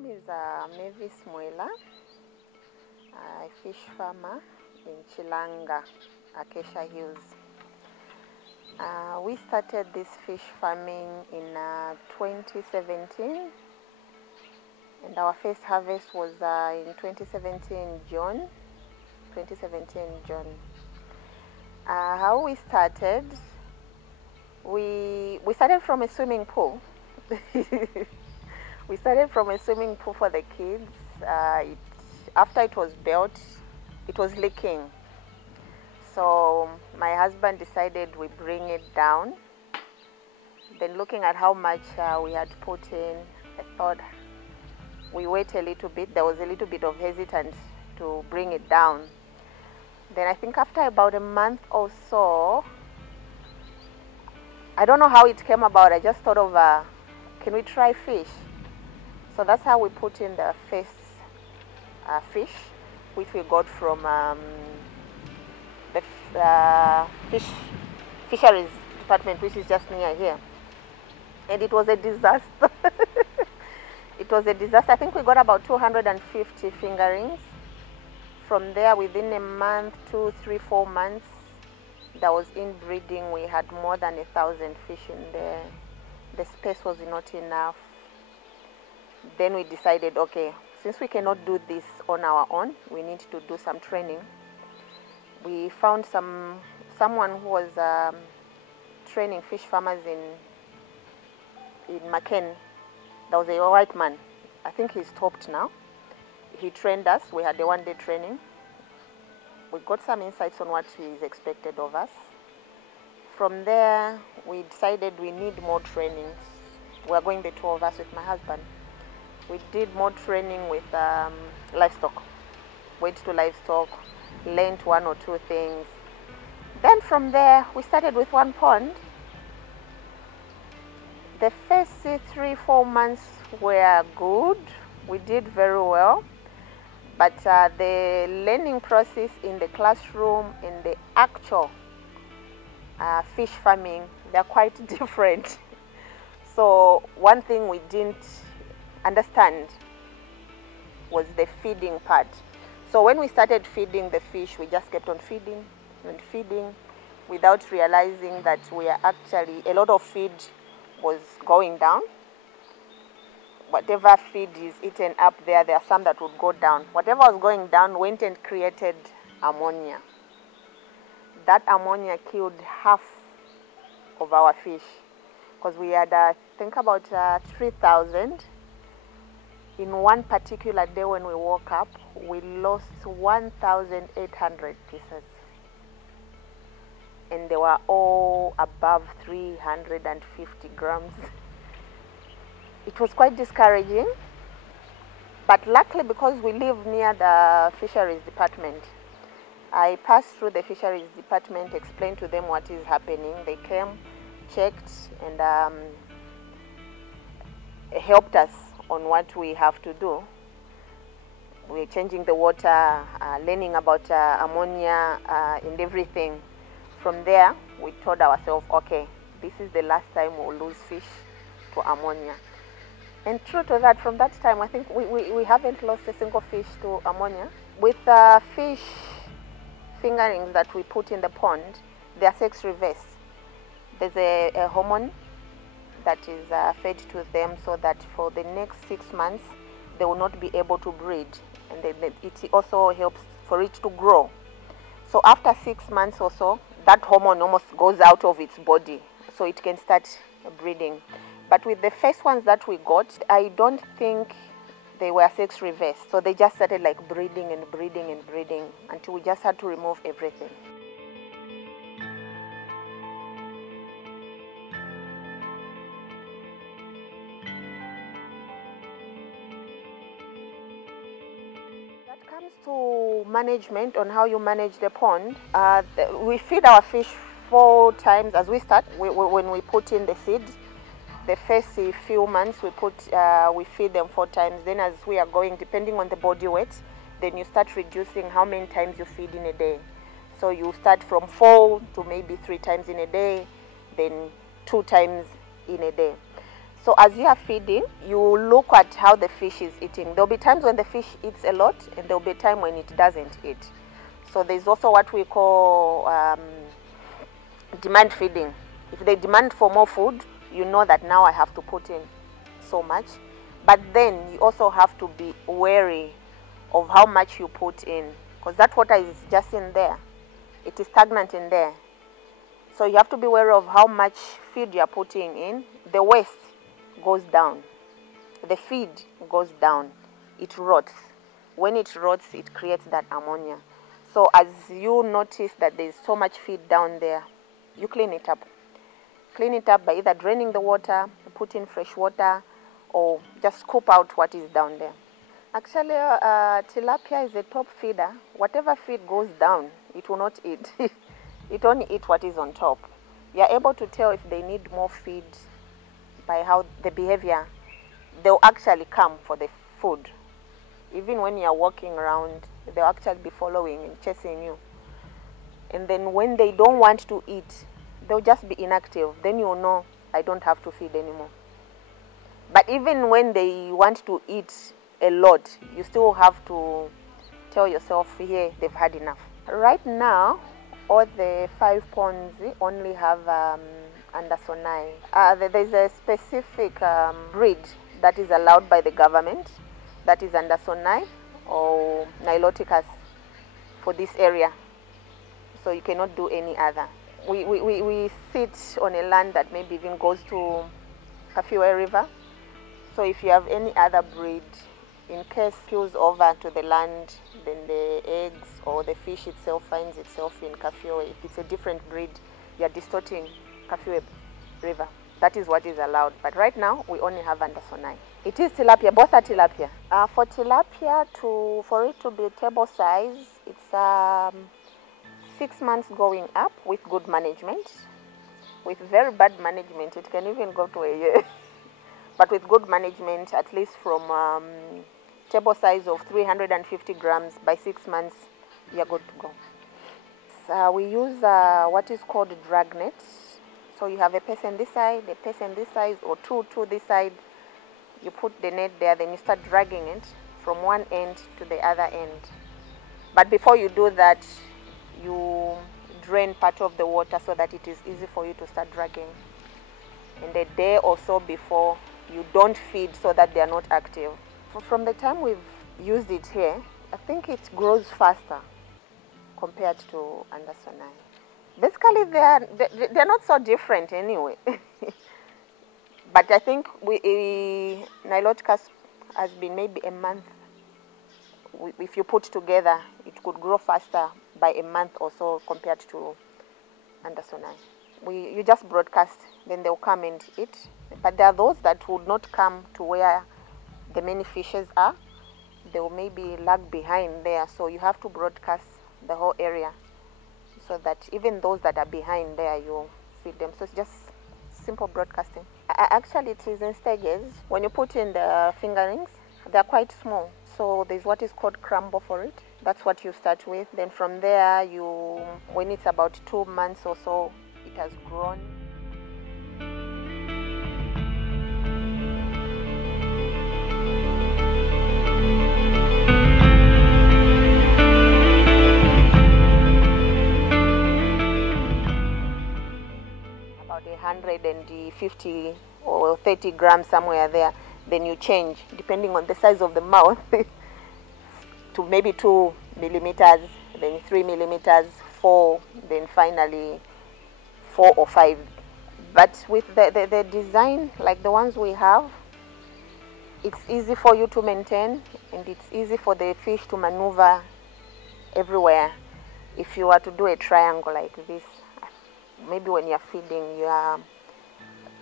name is Mervis Mwila, a fish farmer in Chilanga, Acacia Hills. We started this fish farming in 2017, and our first harvest was in 2017 June. How we started, we started from a swimming pool. We started from a swimming pool for the kids. After it was built, it was leaking. So my husband decided we bring it down. Then looking at how much we had put in, I thought we wait a little bit. There was a little bit of hesitance to bring it down. Then I think after about a month or so, I don't know how it came about. I just thought of, can we try fish? So that's how we put in the first fish, which we got from the fisheries department, which is just near here. And it was a disaster. It was a disaster. I think we got about 250 fingerings. From there, within a month, 2, 3, 4 months, that was inbreeding. We had more than 1,000 fish in there. The space was not enough. Then we decided, okay, since we cannot do this on our own, we need to do some training. We found someone who was training fish farmers in Maken. That was a white man. I think he's stopped now. He trained us. We had a one-day training. We got some insights on what is expected of us. From there, we decided we need more trainings. We are going, the two of us with my husband. We did more training with livestock. Went to livestock, learned 1 or 2 things. Then from there, we started with one pond. The first 3, 4 months were good. We did very well. But the learning process in the classroom and the actual fish farming, they're quite different. So one thing we didn't understand was the feeding part. So when we started feeding the fish, we just kept on feeding and feeding without realizing that we are actually, a lot of feed was going down. Whatever feed is eaten up there, there are some that would go down. Whatever was going down went and created ammonia. That ammonia killed half of our fish, because we had, I think, about 3,000. In one particular day when we woke up, we lost 1,800 pieces. And they were all above 350 grams. It was quite discouraging. But luckily, because we live near the fisheries department, I passed through the fisheries department, explained to them what is happening. They came, checked, and helped us on what we have to do. We're changing the water, learning about ammonia and everything. From there, we told ourselves, okay, this is the last time we'll lose fish to ammonia. And true to that, from that time, I think we haven't lost a single fish to ammonia. With fish fingerings that we put in the pond, they are sex reverse. There's a hormone that is fed to them so that for the next 6 months, they will not be able to breed. And it also helps for it to grow. So after 6 months or so, that hormone almost goes out of its body, so it can start breeding. But with the first ones that we got, I don't think they were sex reverse. So they just started like breeding and breeding and breeding until we just had to remove everything. That comes to management, on how you manage the pond. We feed our fish 4 times as we start. When we put in the seed, the first few months we feed them 4 times. Then as we are going, depending on the body weight, then you start reducing how many times you feed in a day. So you start from 4 to maybe 3 times in a day, then 2 times in a day. So as you are feeding, you look at how the fish is eating. There'll be times when the fish eats a lot, and there'll be a time when it doesn't eat. So there's also what we call demand feeding. If they demand for more food, you know that now I have to put in so much. But then you also have to be wary of how much you put in, because that water is just in there. It is stagnant in there. So you have to be wary of how much feed you are putting in. The waste goes down. The feed goes down. It rots. When it rots, it creates that ammonia. So as you notice that there's so much feed down there, you clean it up. Clean it up by either draining the water, put in fresh water, or just scoop out what is down there. Actually, tilapia is a top feeder. Whatever feed goes down, it will not eat. It only eats what is on top. You are able to tell if they need more feed by how the behavior. They'll actually come for the food. Even when you are walking around, they'll actually be following and chasing you. And then when they don't want to eat, they'll just be inactive. Then you'll know I don't have to feed anymore. But even when they want to eat a lot, you still have to tell yourself, here, they've had enough. Right now, all the 5 ponds only have Andersonai. There's a specific breed that is allowed by the government, that is Andersonai or Niloticus for this area. So you cannot do any other. We sit on a land that maybe even goes to Kafue River. So if you have any other breed, in case it spills over to the land, then the eggs or the fish itself finds itself in Kafue. If it's a different breed, you are distorting Kafue River. That is what is allowed. But right now, we only have Andersonai. It is tilapia. Both are tilapia. For tilapia, for it to be table size, it's 6 months going up with good management. With very bad management, it can even go to a year. But with good management, at least from table size of 350 grams, by 6 months, you're good to go. So we use what is called drag nets. So you have a person this side, a person this side, or two this side. You put the net there, then you start dragging it from one end to the other end. But before you do that, you drain part of the water so that it is easy for you to start dragging. And a day or so before, you don't feed so that they are not active. From the time we've used it here, I think it grows faster compared to Andersonai. Basically, they're not so different anyway. But I think Niloticus has been maybe a month. If you put together, it could grow faster by a month or so compared to Andersonai. You just broadcast, then they'll come and eat. But there are those that would not come to where the many fishes are. They will maybe lag behind there, so you have to broadcast the whole area so that even those that are behind there, you feed them. So it's just simple broadcasting. Actually, it is in stages. When you put in the fingerlings, they're quite small. So there's what is called crumble for it. That's what you start with. Then from there, when it's about 2 months or so, it has grown. About 150 or 30 grams somewhere there. Then you change, depending on the size of the mouth, to maybe 2 millimeters, then 3 millimeters, 4, then finally 4 or 5. But with the design like the ones we have, it's easy for you to maintain, and it's easy for the fish to maneuver everywhere. If you were to do a triangle like this, maybe when you're feeding, you are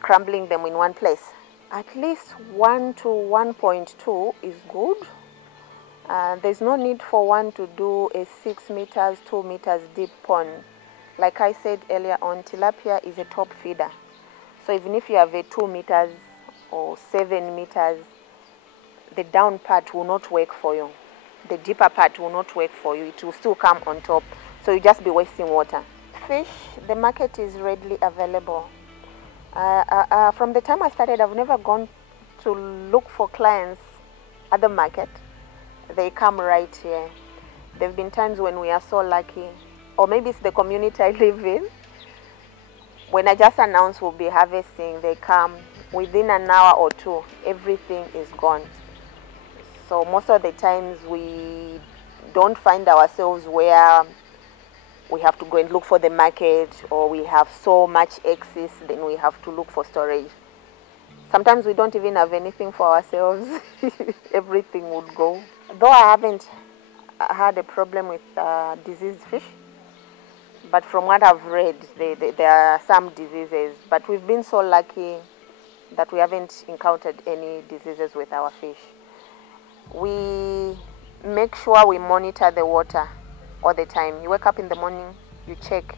crumbling them in one place. At least 1 to 1.2 is good. There's no need for one to do a 6 meters, 2 meters deep pond. Like I said earlier on, tilapia is a top feeder. So even if you have a 2 meters or 7 meters, the down part will not work for you. The deeper part will not work for you. It will still come on top. So you just be wasting water. Fish, the market is readily available. From the time I started, I've never gone to look for clients at the market. They come right here. There have been times when we are so lucky, or maybe it's the community I live in. When I just announce we'll be harvesting, they come. Within an hour or two, everything is gone. So most of the times we don't find ourselves where we have to go and look for the market, or we have so much excess, then we have to look for storage. Sometimes we don't even have anything for ourselves. Everything would go. Though I haven't had a problem with diseased fish, but from what I've read, there are some diseases. But we've been so lucky that we haven't encountered any diseases with our fish. We make sure we monitor the water all the time. You wake up in the morning, you check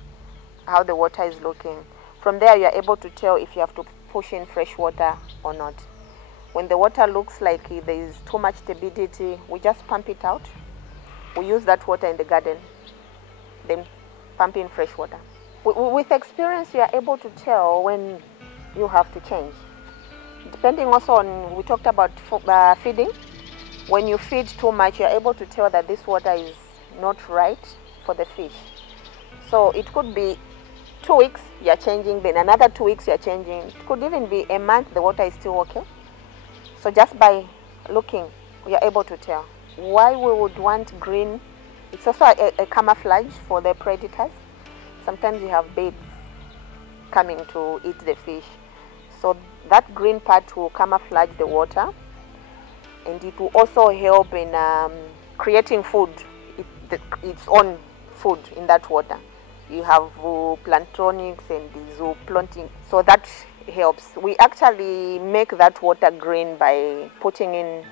how the water is looking. From there, you're able to tell if you have to push in fresh water or not. When the water looks like there is too much turbidity, we just pump it out. We use that water in the garden, then pump in fresh water. With experience, you are able to tell when you have to change. Depending also on, we talked about feeding. When you feed too much, you're able to tell that this water is not right for the fish. So it could be 2 weeks you're changing, then another 2 weeks you're changing. It could even be a month the water is still okay. So just by looking, you're able to tell. Why we would want green, it's also a camouflage for the predators. Sometimes you have birds coming to eat the fish. So that green part will camouflage the water, and it will also help in creating food, its own food in that water. You have planktonics and zooplankton, so that helps. We actually make that water green by putting in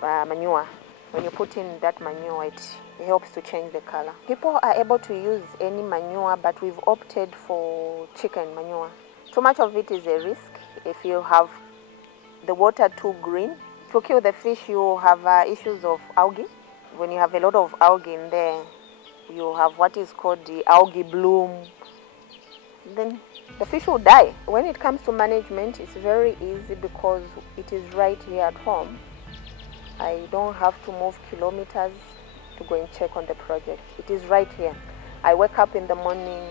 manure. When you put in that manure, it helps to change the color. People are able to use any manure, but we've opted for chicken manure. Too much of it is a risk. If you have the water too green, to kill the fish, you have issues of algae. When you have a lot of algae in there, you have what is called the algae bloom. Then the fish will die. When it comes to management, it's very easy because it is right here at home. I don't have to move kilometers to go and check on the project. It is right here. I wake up in the morning,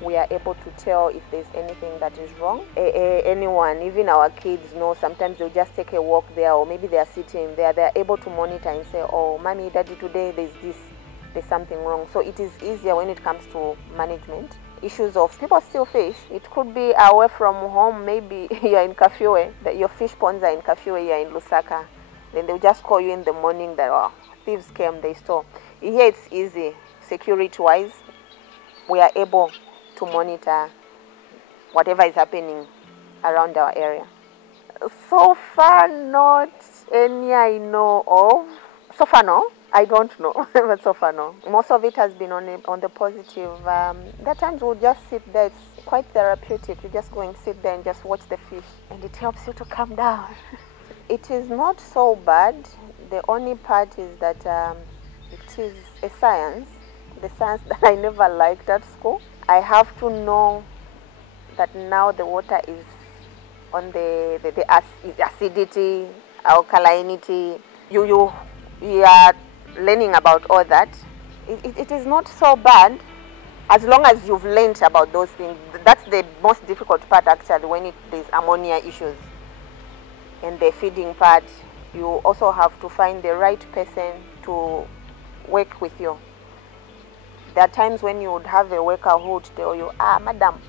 we are able to tell if there's anything that is wrong. Anyone, even our kids know, sometimes they'll just take a walk there, or maybe they are sitting there. They're able to monitor and say, oh, mommy, daddy, today there's something wrong. So it is easier when it comes to management. Issues of people steal fish. It could be away from home. Maybe you're in Kafue, that your fish ponds are in Kafue, you're in Lusaka. Then they'll just call you in the morning that, oh, thieves came, they stole. Here it's easy. Security-wise, we are able to monitor whatever is happening around our area. So far, not any I know of. So far, no. I don't know, but so far, no. Most of it has been on the positive. There are times we'll just sit there. It's quite therapeutic. You just go and sit there and just watch the fish, and it helps you to calm down. It is not so bad. The only part is that it is a science, the science that I never liked at school. I have to know that now the water is on the acidity, alkalinity. You are learning about all that. It is not so bad as long as you've learned about those things. That's the most difficult part actually, when there's ammonia issues. And the feeding part, you also have to find the right person to work with you. There are times when you would have a worker who would tell you, madam,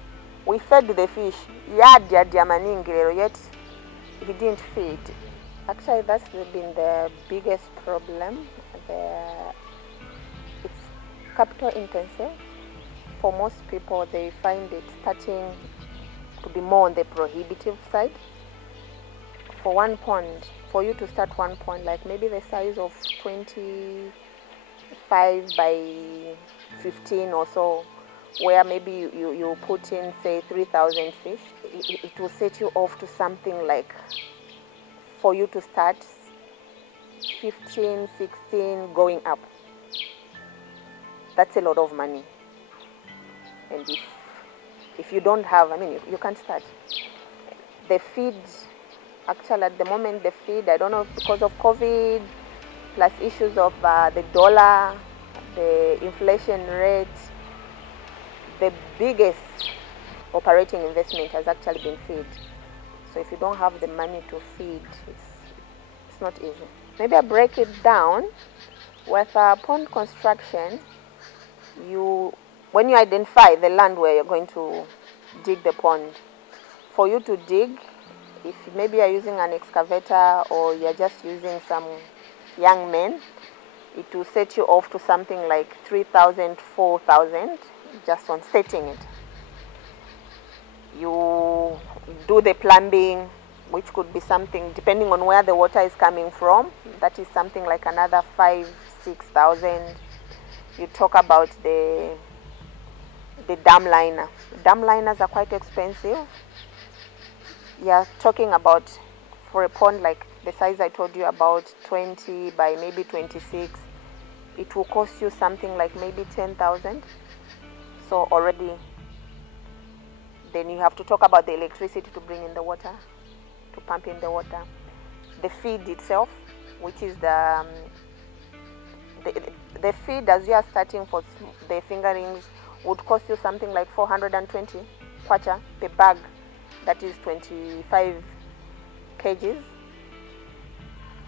we fed the fish, yet he didn't feed. Actually, that's been the biggest problem. It's capital intensive. For most people, they find it starting to be more on the prohibitive side. For one pond, for you to start one pond, like maybe the size of 25 by 15 or so, where maybe you put in, say, 3,000 fish, it will set you off to something like, for you to start 15, 16, going up. That's a lot of money. And if you don't have, you can't start. The feed, actually at the moment the feed, I don't know if because of COVID, plus issues of the dollar, the inflation rate, the biggest operating investment has actually been feed. So if you don't have the money to feed, it's not easy. Maybe I break it down. With pond construction, when you identify the land where you're going to dig the pond, for you to dig, if maybe you're using an excavator or you're just using some young men, it will set you off to something like 3,000, 4,000 just on setting it. You do the plumbing, which could be something, depending on where the water is coming from, that is something like another 5,000, 6,000. You talk about the dam liner. Dam liners are quite expensive. You're talking about, for a pond like the size I told you about, 20 by maybe 26, it will cost you something like maybe 10,000. So already, then you have to talk about the electricity to bring in the water, to pump in the water. The feed itself, which is the feed as you are starting for the fingerings, would cost you something like 420 kwacha per bag. That is 25 kgs.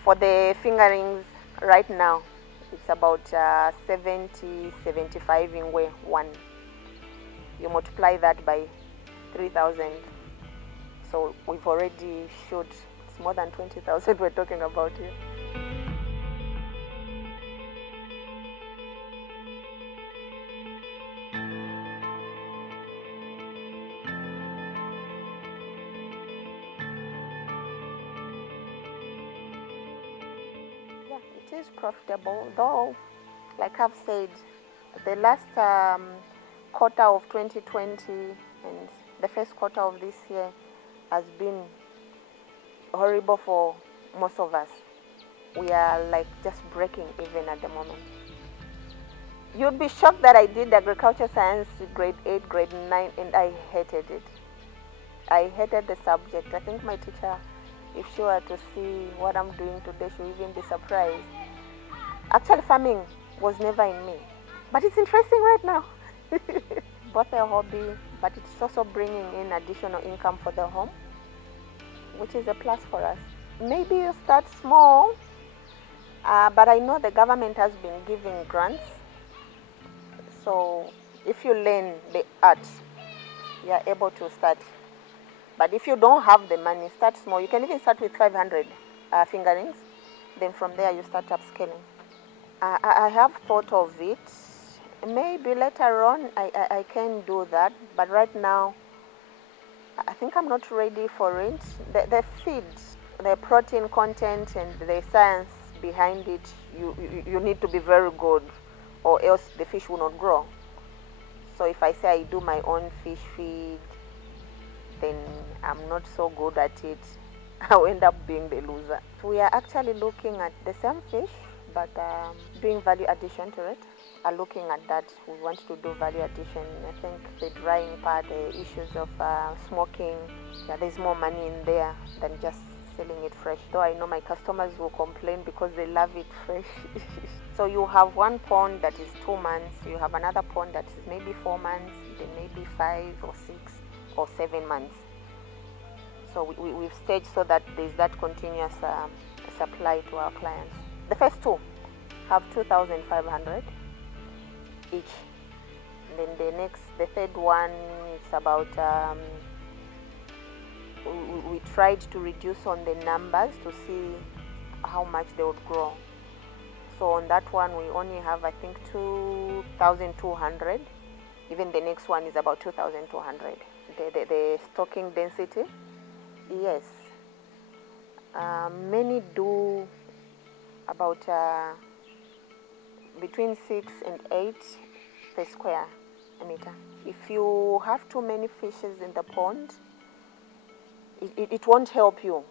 For the fingerings right now, it's about 70, 75 in way one. You multiply that by 3,000. So we've already showed it's more than 20,000 we're talking about here. It is profitable, though, like I've said, the last quarter of 2020 and the first quarter of this year has been horrible for most of us. We are like just breaking even at the moment. You'd be shocked that I did agriculture science grade 8, grade 9, and I hated it. I hated the subject. I think my teacher, if she were to see what I'm doing today, she would even be surprised. Actually, farming was never in me, but it's interesting right now. Both a hobby, but it's also bringing in additional income for the home, which is a plus for us. Maybe you start small, but I know the government has been giving grants. So if you learn the art, you are able to start. But if you don't have the money, start small. You can even start with 500 fingerings. Then from there, you start upscaling. I have thought of it. Maybe later on, I can do that. But right now, I think I'm not ready for it. The feed, the protein content and the science behind it, you need to be very good, or else the fish will not grow. So if I say I do my own fish feed, then I'm not so good at it. I'll end up being the loser. We are actually looking at the same fish, but doing value addition to it. Are looking at that. We want to do value addition. I think the drying part, the issues of smoking, there's more money in there than just selling it fresh. Though I know my customers will complain because they love it fresh. So you have one pond that is 2 months, you have another pond that is maybe 4 months, then maybe 5 or 6 or 7 months. So we've staged so that there's that continuous supply to our clients. The first two have 2,500 each. Then the third one, it's about, we tried to reduce on the numbers to see how much they would grow. So on that one, we only have, I think, 2,200. Even the next one is about 2,200. The stocking density, yes. Many do about between 6 and 8 per square meter. If you have too many fishes in the pond, it won't help you.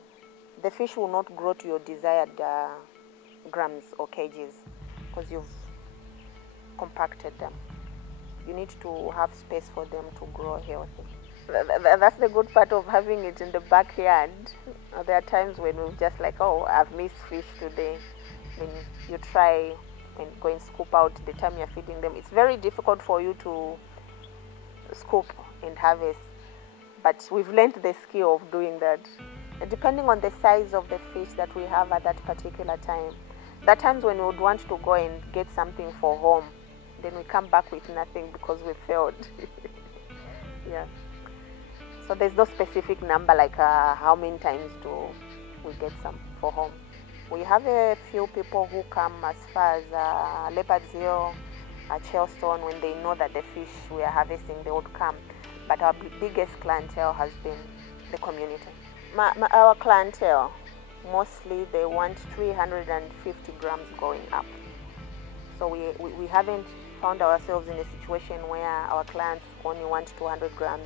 The fish will not grow to your desired grams or kgs because you've compacted them. You need to have space for them to grow healthy. That's the good part of having it in the backyard. There are times when we're just like, oh, I've missed fish today. Then you try and go and scoop out the time you're feeding them. It's very difficult for you to scoop and harvest, but we've learned the skill of doing that. Depending on the size of the fish that we have at that particular time. There are times when we would want to go and get something for home, then we come back with nothing because we failed. Yeah. So there's no specific number like how many times do we get some for home. We have a few people who come as far as Leopard's Hill, Chelstone. When they know that the fish we are harvesting, they would come. But our biggest clientele has been the community. Our clientele, mostly they want 350 grams going up. So we haven't found ourselves in a situation where our clients only want 200 grams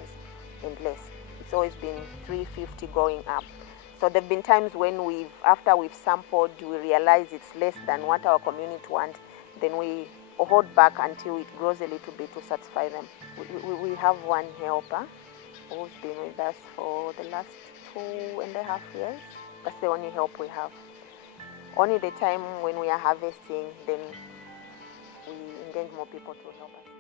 and less. It's always been 350 going up. So there have been times when after we've sampled, we realize it's less than what our community wants, then we hold back until it grows a little bit to satisfy them. We have one helper who's been with us for the last 2.5 years. That's the only help we have. Only the time when we are harvesting, then we engage more people to help us.